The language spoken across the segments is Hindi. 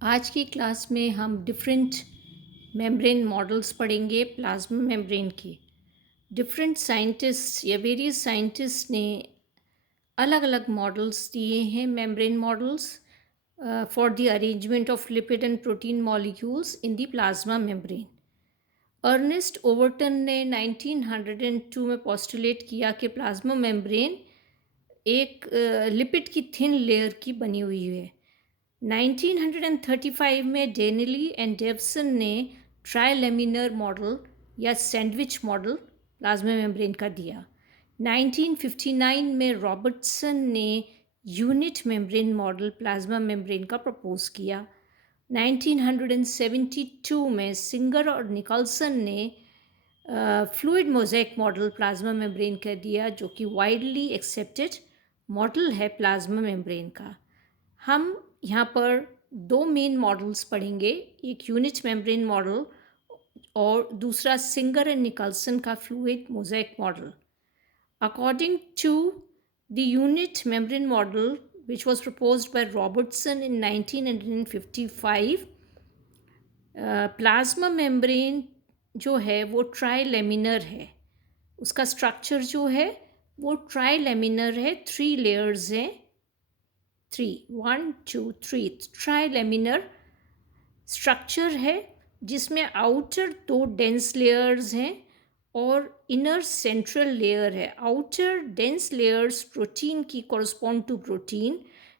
आज की क्लास में हम डिफरेंट मेम्ब्रेन मॉडल्स पढ़ेंगे प्लाज्मा मेम्ब्रेन की। डिफरेंट साइंटिस्ट या वेरियस साइंटिस्ट ने अलग अलग मॉडल्स दिए हैं, membrane models for the arrangement of lipid and protein molecules in the plasma membrane. Ernest Overton ने 1902 में पोस्टुलेट किया कि प्लाज्मा मेम्ब्रेन एक लिपिड की थिन लेयर की बनी हुई है। 1935 में डेनिली एंड डेवसन ने ट्राइलेमिनर मॉडल या सैंडविच मॉडल प्लाज्मा मेम्ब्रेन का दिया। 1959 में रॉबर्टसन ने unit membrane model plasma membrane का प्रपोज किया। 1972 में सिंगर और निकल्सन ने fluid mosaic model plasma membrane का दिया, जो कि वाइडली एक्सेप्टेड मॉडल है प्लाज्मा मेम्ब्रेन का। हम यहाँ पर दो मेन मॉडल्स पढ़ेंगे, एक यूनिट मेम्ब्रेन मॉडल और दूसरा सिंगर एंड निकल्सन का fluid mosaic model. According to the unit membrane model, which was proposed by Robertson in 1955, plasma membrane जो है वो ट्राइलेमिनर है। उसका स्ट्रक्चर जो है वो ट्राइलेमिनर है, 3 लेयर्स हैं, 1 2 3 ट्राइलेमिनर स्ट्रक्चर है, जिसमें आउटर 2 डेंस लेयर्स हैं और इनर सेंट्रल लेयर है। आउटर डेंस लेयर्स प्रोटीन की कॉरस्पॉन्ड टू प्रोटीन,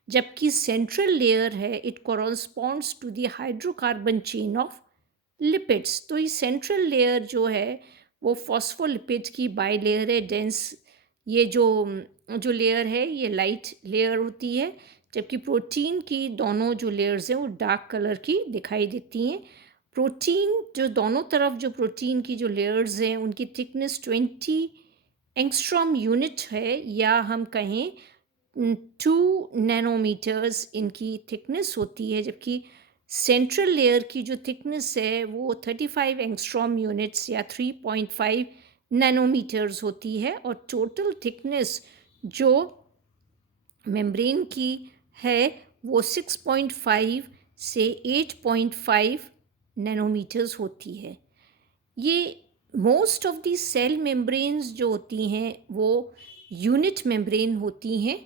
जबकि सेंट्रल लेयर है it corresponds to the hydrocarbon chain of lipids. तो ये सेंट्रल लेयर जो है वो फॉस्फोलिपिड की बाई लेयर है, डेंस। ये जो लेयर है ये लाइट लेयर होती है, जबकि प्रोटीन की दोनों जो लेयर्स हैं वो डार्क कलर की दिखाई देती हैं। प्रोटीन जो दोनों तरफ जो प्रोटीन की जो लेयर्स हैं उनकी थिकनेस 20 एंगस्ट्रॉम यूनिट है, या हम कहें 2 नैनोमीटर्स इनकी थिकनेस होती है, जबकि सेंट्रल लेयर की जो थिकनेस है वो 35 एंगस्ट्रॉम यूनिट्स या 3.5 नैनोमीटर्स होती है। और टोटल थिकनेस जो मेम्ब्रेन की है वो 6.5 से 8.5 नैनोमीटर्स होती है। ये most of the cell membranes जो होती हैं वो यूनिट मेम्ब्रेन होती हैं।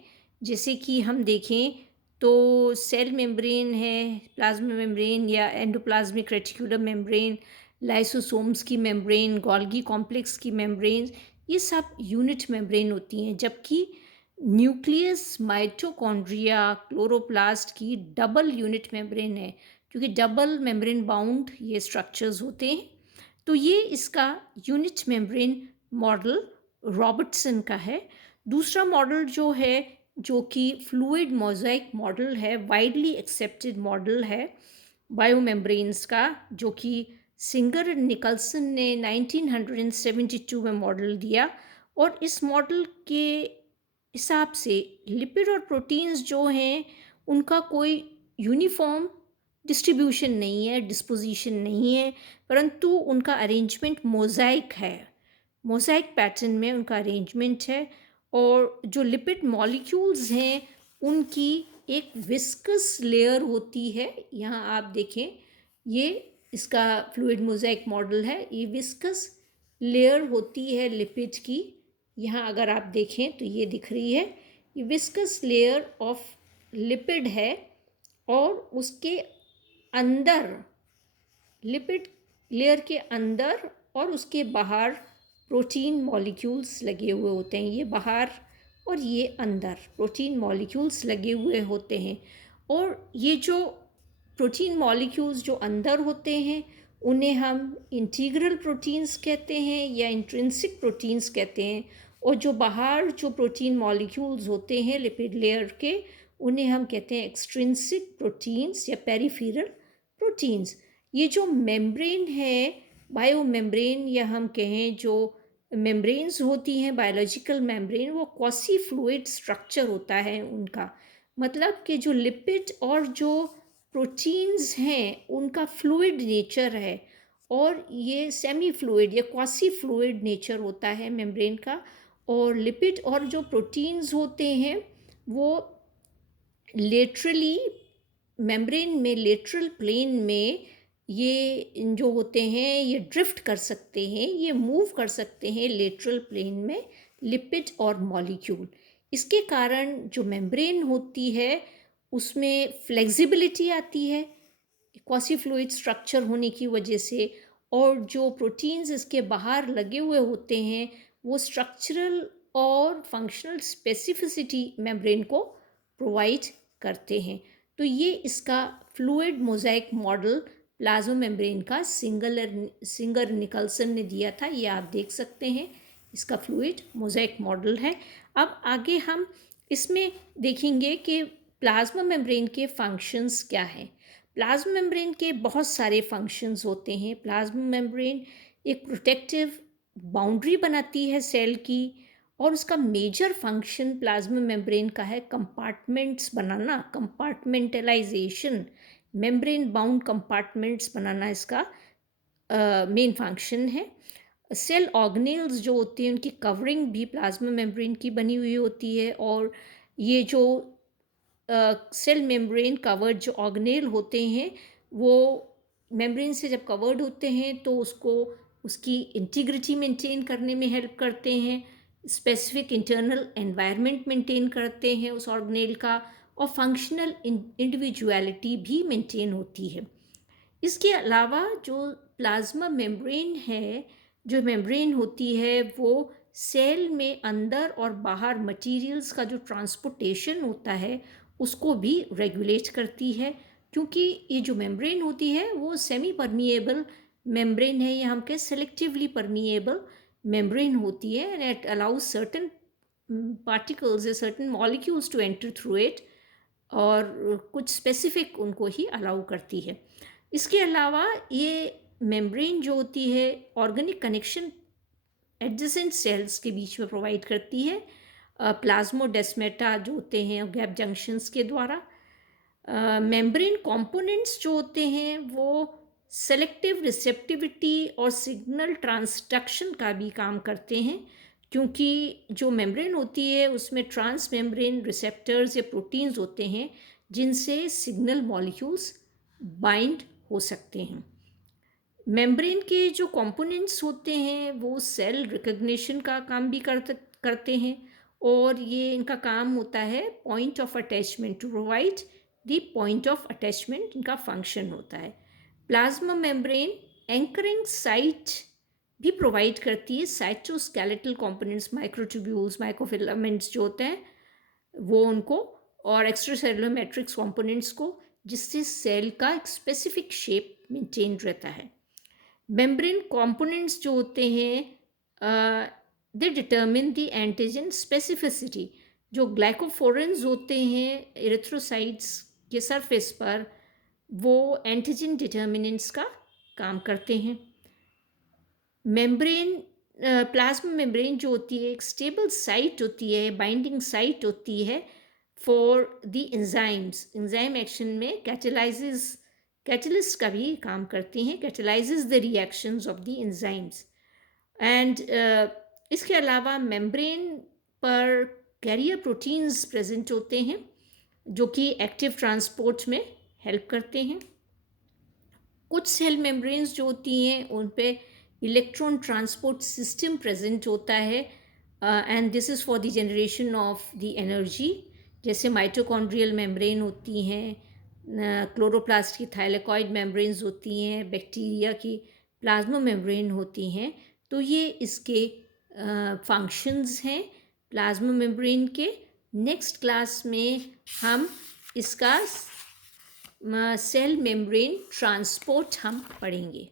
जैसे कि हम देखें तो सेल मेम्ब्रेन है, प्लाज्मा मेम्ब्रेन या एंडोप्लाज्मिक रेटिकुलर मेम्ब्रेन, लाइसोसोम्स की मेम्ब्रेन, गोल्गी कॉम्प्लेक्स की मेम्ब्रेन, ये सब यूनिट मेम्ब्रेन होती हैं। जबकि न्यूक्लियस, माइटोकॉन्ड्रिया, क्लोरोप्लास्ट की डबल यूनिट मेम्ब्रेन है, क्योंकि डबल मेम्ब्रेन बाउंड ये स्ट्रक्चर्स होते हैं। तो ये इसका यूनिट मेम्ब्रेन मॉडल रॉबर्टसन का है। दूसरा मॉडल जो है, जो कि फ्लूइड मोज़ेक मॉडल है, वाइडली एक्सेप्टेड मॉडल है बायोमेम्ब्रेन्स का, जो कि सिंगर एंड निकल्सन ने 1972 में मॉडल दिया। और इस मॉडल के हिसाब से लिपिड और प्रोटीन्स जो हैं उनका कोई यूनिफॉर्म डिस्ट्रीब्यूशन नहीं है, डिस्पोजिशन नहीं है, परंतु उनका अरेंजमेंट मोज़ाइक है, मोज़ाइक पैटर्न में उनका अरेंजमेंट है। और जो लिपिड मॉलिक्यूल्स हैं उनकी एक विस्कस लेयर होती है। यहाँ आप देखें, ये इसका फ्लूइड मोज़ाइक मॉडल है, ये विस्कस लेयर होती है लिपिड की। यहाँ अगर आप देखें तो ये दिख रही है, ये विस्कस लेयर ऑफ लिपिड है, और उसके अंदर, लिपिड लेयर के अंदर और उसके बाहर प्रोटीन मॉलिक्यूल्स लगे हुए होते हैं। ये बाहर और ये अंदर प्रोटीन मॉलिक्यूल्स लगे हुए होते हैं। और ये जो प्रोटीन मॉलिक्यूल्स जो अंदर होते हैं उन्हें हम इंटीग्रल प्रोटीन्स कहते हैं या इंट्रिंसिक प्रोटीन्स कहते हैं। और जो बाहर जो प्रोटीन मॉलिक्यूल्स होते हैं लिपिड लेयर के, उन्हें हम कहते हैं एक्सट्रिंसिक प्रोटीन्स या पेरिफेरल प्रोटीन्स। ये जो मेम्ब्रेन है, बायो मेम्ब्रेन या हम कहें जो मेम्ब्रेन्स होती हैं बायोलॉजिकल मेम्ब्रेन, वो क्वासी फ्लूइड स्ट्रक्चर होता है उनका। मतलब कि जो लिपिड और जो प्रोटीन्स हैं उनका फ्लूइड नेचर है, और ये सेमी फ्लूइड या क्वासी फ्लूइड नेचर होता है मेम्ब्रेन का। और लिपिड और जो प्रोटीन्स होते हैं वो लेटरली मेम्ब्रेन में लेटरल प्लेन में ये जो होते हैं ये ड्रिफ्ट कर सकते हैं, ये मूव कर सकते हैं लेटरल प्लेन में लिपिड और मॉलिक्यूल। इसके कारण जो मेम्ब्रेन होती है उसमें फ्लेक्सिबिलिटी आती है क्वासी फ्लूइड स्ट्रक्चर होने की वजह से, और जो प्रोटीन्स इसके बाहर लगे हुए होते हैं वो स्ट्रक्चरल और फंक्शनल स्पेसिफिसिटी मेम्ब्रेन को प्रोवाइड करते हैं। तो ये इसका fluid mosaic model plasma membrane का सिंगर निकल्सन ने दिया था, ये आप देख सकते हैं, इसका फ्लूइड मोज़ाइक मॉडल है। अब आगे हम इसमें देखेंगे कि प्लाज्मा मेम्ब्रेन के फंक्शंस क्या हैं। प्लाज्मा मेम्ब्रेन के बहुत सारे फंक्शंस होते हैं। प्लाज्मा मेम्ब्रेन एक प्रोटेक्टिव बाउंड्री बनाती है सेल की, और उसका मेजर फंक्शन प्लाज्मा मेम्ब्रेन का है कंपार्टमेंट्स बनाना, कंपार्टमेंटलाइजेशन, मेम्ब्रेन बाउंड कंपार्टमेंट्स बनाना इसका मेन फंक्शन है। सेल ऑर्गेनेल्स जो होती हैं उनकी कवरिंग भी प्लाज्मा मेम्ब्रेन की बनी हुई होती है, और ये जो सेल मेम्ब्रेन कवर्ड जो ऑर्गेनेल होते हैं वो मेम्ब्रेन से जब कवर्ड होते हैं तो उसको उसकी इंटीग्रिटी मेंटेन करने में हेल्प करते हैं, स्पेसिफिक इंटरनल एनवायरनमेंट मेंटेन करते हैं उस ऑर्गेनेल का, और फंक्शनल इंडिविजुअलिटी भी मेंटेन होती है। इसके अलावा जो प्लाज्मा मेम्ब्रेन है, जो मेम्ब्रेन होती है वो सेल में अंदर और बाहर मटेरियल्स का जो ट्रांसपोर्टेशन होता है उसको भी रेगुलेट करती है, क्योंकि ये जो मेम्ब्रेन होती है वो सेमी परमिएबल मेम्ब्रेन है, या हम कहें सेलेक्टिवली परमिएबल मेम्ब्रेन होती है, and it allows certain particles या certain molecules to enter through it, और कुछ स्पेसिफिक उनको ही अलाउ करती है। इसके अलावा ये मेम्ब्रेन जो होती है ऑर्गेनिक कनेक्शन एडजेसेंट सेल्स के बीच में प्रोवाइड करती है प्लाज्मोडेस्मेटा जो होते हैं गैप जंक्शंस के द्वारा। मेम्ब्रेन कंपोनेंट्स जो होते हैं वो सेलेक्टिव रिसेप्टिविटी और सिग्नल ट्रांसडक्शन का भी काम करते हैं, क्योंकि जो मेम्ब्रेन होती है उसमें ट्रांस मेम्ब्रेन रिसेप्टर्स या प्रोटीन्स होते हैं जिनसे सिग्नल मॉलिक्यूल्स बाइंड हो सकते हैं। मेम्ब्रेन के जो कंपोनेंट्स होते हैं वो सेल रिकग्निशन का काम भी करते हैं, और ये इनका काम होता है point of attachment, to provide the point of attachment इनका फंक्शन होता है। प्लाज्मा मेम्ब्रेन एंकरिंग साइट भी प्रोवाइड करती है, साइटोस्केलेटल कंपोनेंट्स, माइक्रोट्यूब्यूल्स, माइक्रोफिलामेंट्स जो होते हैं वो उनको, और एक्स्ट्रासेलुलर मैट्रिक्स कंपोनेंट्स को, जिससे सेल का एक स्पेसिफिक शेप मेंटेन रहता है। मेम्ब्रेन कंपोनेंट्स जो होते हैं दे डिटर्मिन द एंटीजन स्पेसिफिसिटी। जो ग्लाइकोफोरेंस होते हैं एरिथ्रोसाइट्स के सरफेस पर वो एंटीजन डिटर्मिनेंट्स का काम करते हैं। मेम्ब्रेन प्लाज्मा मेम्ब्रेन जो होती है एक स्टेबल साइट होती है, बाइंडिंग साइट होती है for the enzymes. Enzyme action में कैटलिस्ट का भी काम करती हैं, कैटलाइजेस the reactions of the enzymes. And इसके अलावा मेम्ब्रेन पर कैरियर प्रोटीन्स प्रेजेंट होते हैं जो कि एक्टिव ट्रांसपोर्ट में हेल्प करते हैं। कुछ सेल मेम्ब्रेन्स जो होती हैं उन पे इलेक्ट्रॉन ट्रांसपोर्ट सिस्टम प्रेजेंट होता है, and this is for the generation of the energy. जैसे माइटोकॉन्ड्रियल मेम्ब्रेन होती हैं, क्लोरोप्लास्ट की थाइलेकॉइड मेम्ब्रेन्स होती हैं, बैक्टीरिया की प्लाज्मा मेम्ब्रेन होती हैं। तो ये इसके फंक्शंस हैं प्लाज्मा मेम्ब्रेन के। नेक्स्ट क्लास में हम इसका सेल मेम्ब्रेन ट्रांसपोर्ट हम पढ़ेंगे।